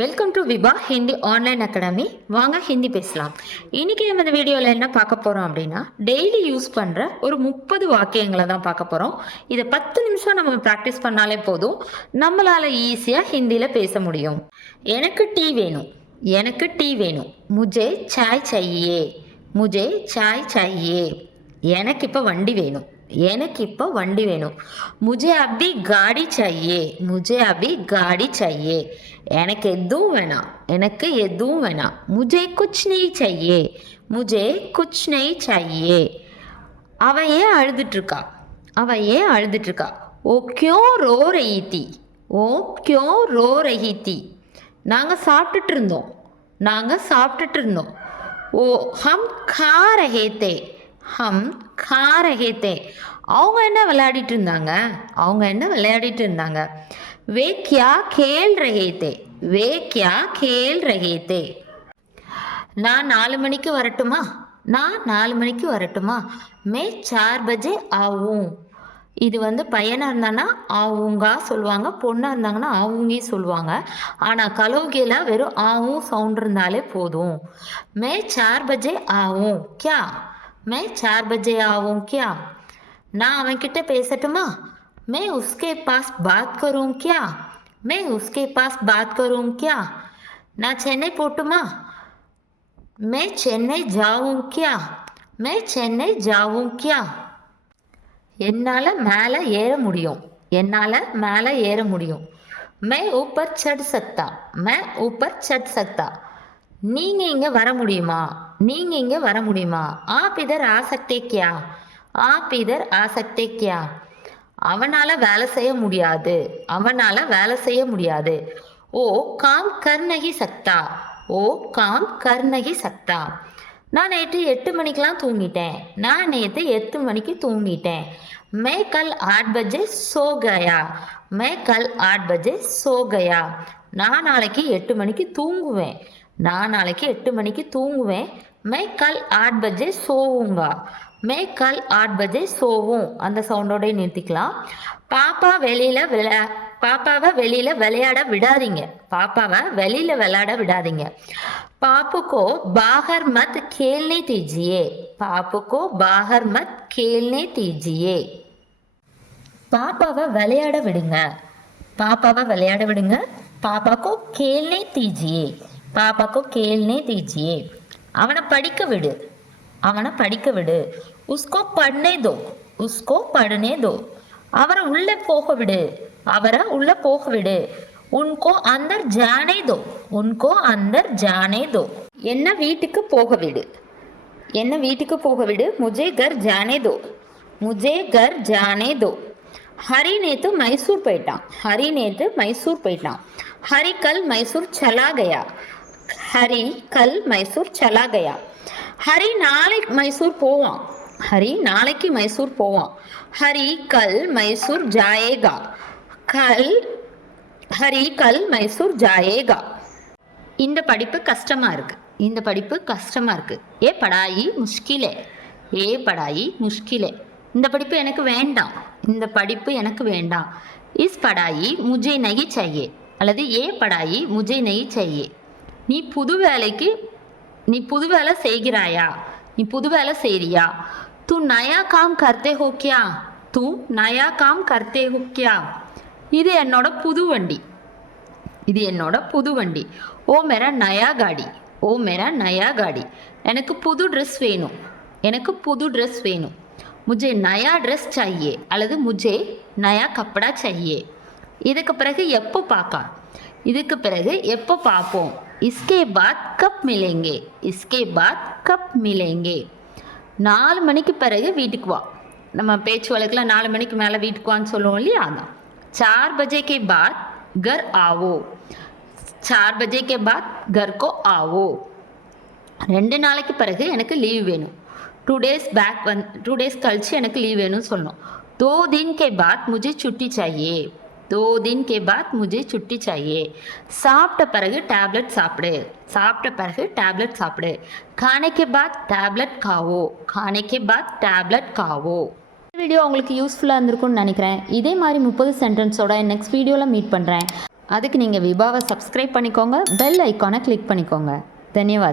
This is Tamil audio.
Welcome to Vibha Hindi online academy வாங்க ஹிந்தி பேசலாம். இன்றைக்கி நம்ம இந்த வீடியோவில் என்ன பார்க்க போகிறோம் அப்படின்னா டெய்லி யூஸ் பண்ணுற ஒரு முப்பது வாக்கியங்களை தான் பார்க்க போகிறோம் இதை பத்து நிமிஷம் நம்ம ப்ராக்டிஸ் பண்ணாலே போதும். நம்மளால் ஈஸியாக ஹிந்தியில் பேச முடியும். எனக்கு டீ வேணும். எனக்கு டீ வேணும். முஜே சாய் சையே. முஜே சாய் சையே. எனக்கு இப்போ வண்டி வேணும். எனக்கு இப்போ வண்டி வேணும். முஜே அப்படி காடி சாயே முஜே அப்படி காடி சாயே. எனக்கு எதுவும் வேணாம். எனக்கு எதுவும் வேணாம். முஜே குச் நெய் சாயே முஜே குச் நெய் சாயே. அவன் ஏன் அழுதுட்ருக்கா? அவன் ஏன் அழுதுட்ருக்கா? ஓ கியோ ரோ ரஹித்தி ஓ கியோ ரோ ரஹித்தி நாங்கள் சாப்பிட்டுட்டு இருந்தோம் நாங்கள் சாப்பிட்டுட்டு இருந்தோம் ஓ ஹம் கா ரஹே ஹம் கா ரஹே தே அவங்க என்ன விளையாடிட்டு இருந்தாங்க? அவங்க என்ன விளையாடிட்டு இருந்தாங்க? வே கியா கேல் ரஹே தே வே கியா கேல் ரஹே தே நான் நாலு மணிக்கு வரட்டுமா? நான் நாலு மணிக்கு வரட்டுமா? மே சார் பஜே ஆவும். இது வந்து பையனாக இருந்தாங்கன்னா ஆவுங்க சொல்லுவாங்க. பொண்ணாக இருந்தாங்கன்னா ஆவுங்கே சொல்லுவாங்க. ஆனால் கலோகியில் வெறும் ஆவும் சவுண்ட் இருந்தாலே போதும். மே சார் பஜே ஆவும். கியா? மே சார் பஜே ஆவும் கியா நான் அவன்கிட்ட பேசட்டுமா மே உஸ்கே பாஸ் பாத் கரும் கியா மே உஸ்கே பாஸ் பாத் கரும் கியா நான் சென்னை போட்டுமா मैं चेन्नई जाऊं क्या मैं चेन्नई जाऊं क्या என்னால் மேலே ஏற முடியும் என்னால் மேலே ஏற முடியும் मैं ऊपर चढ़ सकता मैं ऊपर चढ़ सकता நீங்கள் இங்கே வர முடியுமா நீங்கள் இங்கே வர முடியுமா? ஆப் இதர் ஆ கியா ஆப் இதர் ஆ கியா அவனால் வேலை செய்ய முடியாது. அவனால் வேலை செய்ய முடியாது. ஓ காம் கர்ணகி சக்தா. ஓ காம் கர்ணகி சக்தா. நான் நேற்று எட்டு மணிக்கெலாம் தூங்கிட்டேன். நான் நேற்று எட்டு மணிக்கு தூங்கிட்டேன். மே கல் ஆட் பஜே சோ கயா மே கல் ஆட் பஜே சோ கயா நான் நாளைக்கு எட்டு மணிக்கு தூங்குவேன். நான் நாளைக்கு எட்டு மணிக்கு தூங்குவேன். மே கால் ஆட் பஜே சோவுங்கா. மே கால் ஆட் பஜே சோவும். அந்த சவுண்டோடய நிறுத்திக்கலாம். பாப்பா வெளியில் விளா பாப்பாவை வெளியில் விளையாட விடாதீங்க. பாப்பாவை வெளியில் விளையாட விடாதீங்க. பாப்புக்கோ பாகர் மத் கேள்னே தீஜியே. பாப்புக்கோ பாகர் மத் கேள்னே தீஜியே. பாப்பாவை விளையாட விடுங்க. பாப்பாவை விளையாட விடுங்க. பாப்பாக்கோ கேள்னே தீஜியே. பாப்பாக்கோ கேள்னே தீச்சியே. அவனை படிக்க விடு. அவனை படிக்க விடு. உஸ்கோ பண்ணே தோ. உஸ்கோ படனே தோ. அவரை உள்ளே போக விடு. அவரை உள்ளே போக விடு. உன்கோ அந்தர் ஜானே தோ. உன்கோ அந்தர் ஜானே தோ. என்ன வீட்டுக்கு போக விடு. என்ன வீட்டுக்கு போக விடு. முஜே கர் ஜானே தோ. முஜே கர் ஜானே தோ. ஹரி நேத்து மைசூர் போயிட்டான். ஹரி நேத்து மைசூர் போயிட்டான். ஹரி கல் மைசூர் சலா கயா ஹரி கல் மைசூர் சலாகயா. ஹரி நாளை மைசூர் போவான். ஹரி நாளைக்கு மைசூர் போவான். ஹரி கல் மைசூர் ஜாயேகா. கல் ஹரி கல் மைசூர் ஜாயேகா. இந்த படிப்பு கஷ்டமாக இருக்குது இந்த படிப்பு கஷ்டமாக இருக்குது ஏ படாயி முஷ்கிலே. ஏ படாயி முஷ்கிலே. இந்த படிப்பு எனக்கு வேண்டாம். இந்த படிப்பு எனக்கு வேண்டாம். இஸ் படாயி முஜை நகி செய்யே அல்லது ஏ படாயி முஜை நகி செய்யே நீ புது வேலைக்கு நீ புது வேலை செய்கிறாயா? நீ புது வேலை செய்கிறியா தூ நயா காம் கர்த்தே ஹோக்கியா தூ நயா காம் கர்த்தே ஹோக்கியா இது என்னோட புது வண்டி. இது என்னோட புது வண்டி. ஓ மேரா நயா காடி. ஓ மேரா நயா காடி. எனக்கு புது ட்ரெஸ் வேணும். எனக்கு புது ட்ரெஸ் வேணும். முஜே நயா ட்ரெஸ் சாயே அல்லது முஜே நயா கப்படா சாயே இதுக்கு பிறகு எப்போ பார்க்கலாம் இதுக்கு பிறகு எப்போ பார்ப்போம் இஸ்கே பாத் கப் மிலேங்கே இஸ்கே பாத் கப் மிலேங்கே நாலு மணிக்கு பிறகு வீட்டுக்கு வா நம்ம பேச்சு வழக்கில் நாலு மணிக்கு மேலே வீட்டுக்கு வான்னு சொல்லுவோம் இல்லையா அதான் சார் பஜே கே பாத் கர் ஆவோ சார் பஜே கே பாத் கர் கோ ஆவோ ரெண்டு நாளைக்கு பிறகு எனக்கு லீவ் வேணும் two days back one two days கழிச்சு எனக்கு லீவ் வேணும்னு சொல்லணும் दो दिन के बाद मुझे छुट्टी चाहिए தோ தின் கே பாத் முஜே சுட்டி சாயே சாப்பிட்ட பிறகு டேப்லெட் சாப்பிடு சாப்பிட்ட பிறகு டேப்லெட் சாப்பிடு காணைக்கு பாத் டேப்லெட் காவோ காணைக்கு பாத் டேப்லெட் காவோ வீடியோ உங்களுக்கு யூஸ்ஃபுல்லாக இருந்திருக்கும்னு நினைக்கிறேன். இதே மாதிரி முப்பது சென்டென்ஸோட நெக்ஸ்ட் வீடியோவில் மீட் பண்ணுறேன் அதுக்கு நீங்கள் விபாவை சப்ஸ்கிரைப் பண்ணிக்கோங்க. பெல் ஐக்கானை கிளிக் பண்ணிக்கோங்க. தன்யவாத்